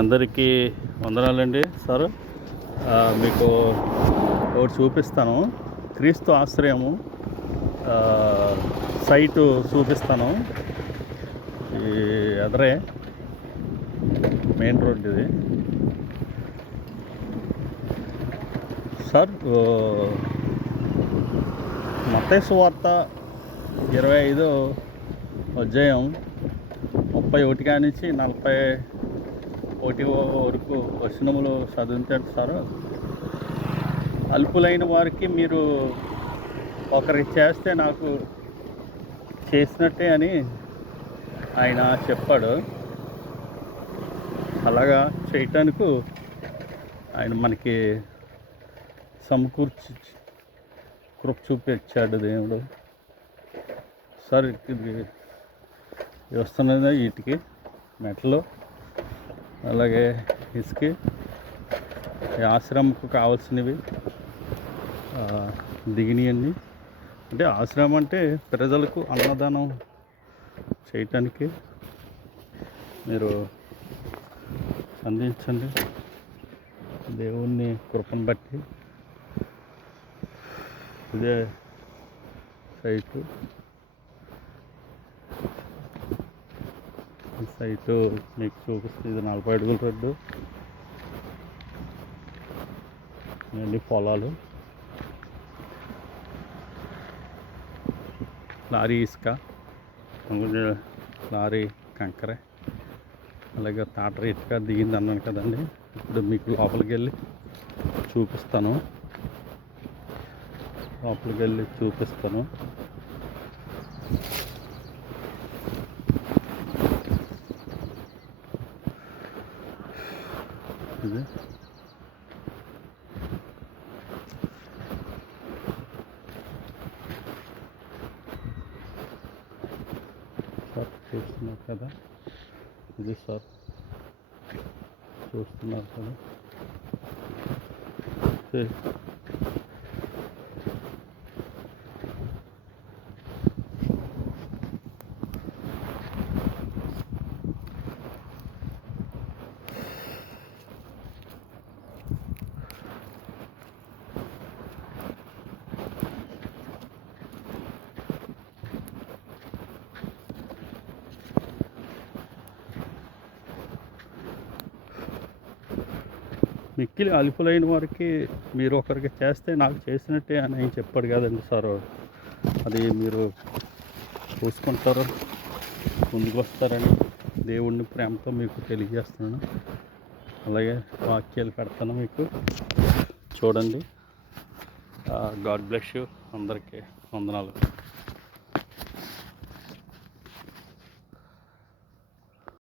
అందరికీ వందనాలండి సార్. మీకు ఒకటి చూపిస్తాను. క్రీస్తు ఆశ్రయము సైటు చూపిస్తాను. ఈ ఎదరే మెయిన్ రోడ్ ఇది సార్. మత్తయి సువార్త 25వ అధ్యాయం 31 కానించి 41 వరకు వచనములు చదువుతాడు సార్. అల్పులైన వారికి మీరు ఒకరికి చేస్తే నాకు చేసినట్టే అని ఆయన చెప్పాడు. అలాగా చేయటానికి ఆయన మనకి సమకూర్చి కృప చూపించాడు దేవుడు సార్. ఇది వస్తున్నది వీటికి మెట్లు, అలాగే ఇసుక, ఆశ్రమంకు కావాల్సినవి దిగినవన్నీ. అంటే ఆశ్రమం అంటే ప్రజలకు అన్నదానం చేయటానికి మీరు అందించండి దేవుణ్ణి కృపను బట్టి. ఇదే సైటు. ఈ సైటు మీకు చూపిస్తుంది. 40 అడుగుల రోడ్డు, అన్ని పొలాలు, లారీ ఇసుక, లారీ కంకర, అలాగే తాటరి ఇటుక దిగింది అన్నాను కదండి. ఇప్పుడు మీకు లోపలికి వెళ్ళి చూపిస్తాను. ఇది సార్ చూస్తున్నారు కదా, ఇది సార్ చూస్తున్నారు కదా. మిక్కిలి అల్పులైన వారికి మీరు ఒకరికి చేస్తే నాకు చేసినట్టే అని ఆయన చెప్పాడు కదండి సార్. అది మీరు చూసుకుంటారు, ముందుకు వస్తారని దేవుడిని ప్రేమతో మీకు తెలియజేస్తున్నాను. అలాగే వాక్యాలు పెడతాను, మీకు చూడండి. God bless you. అందరికీ వందనాలు.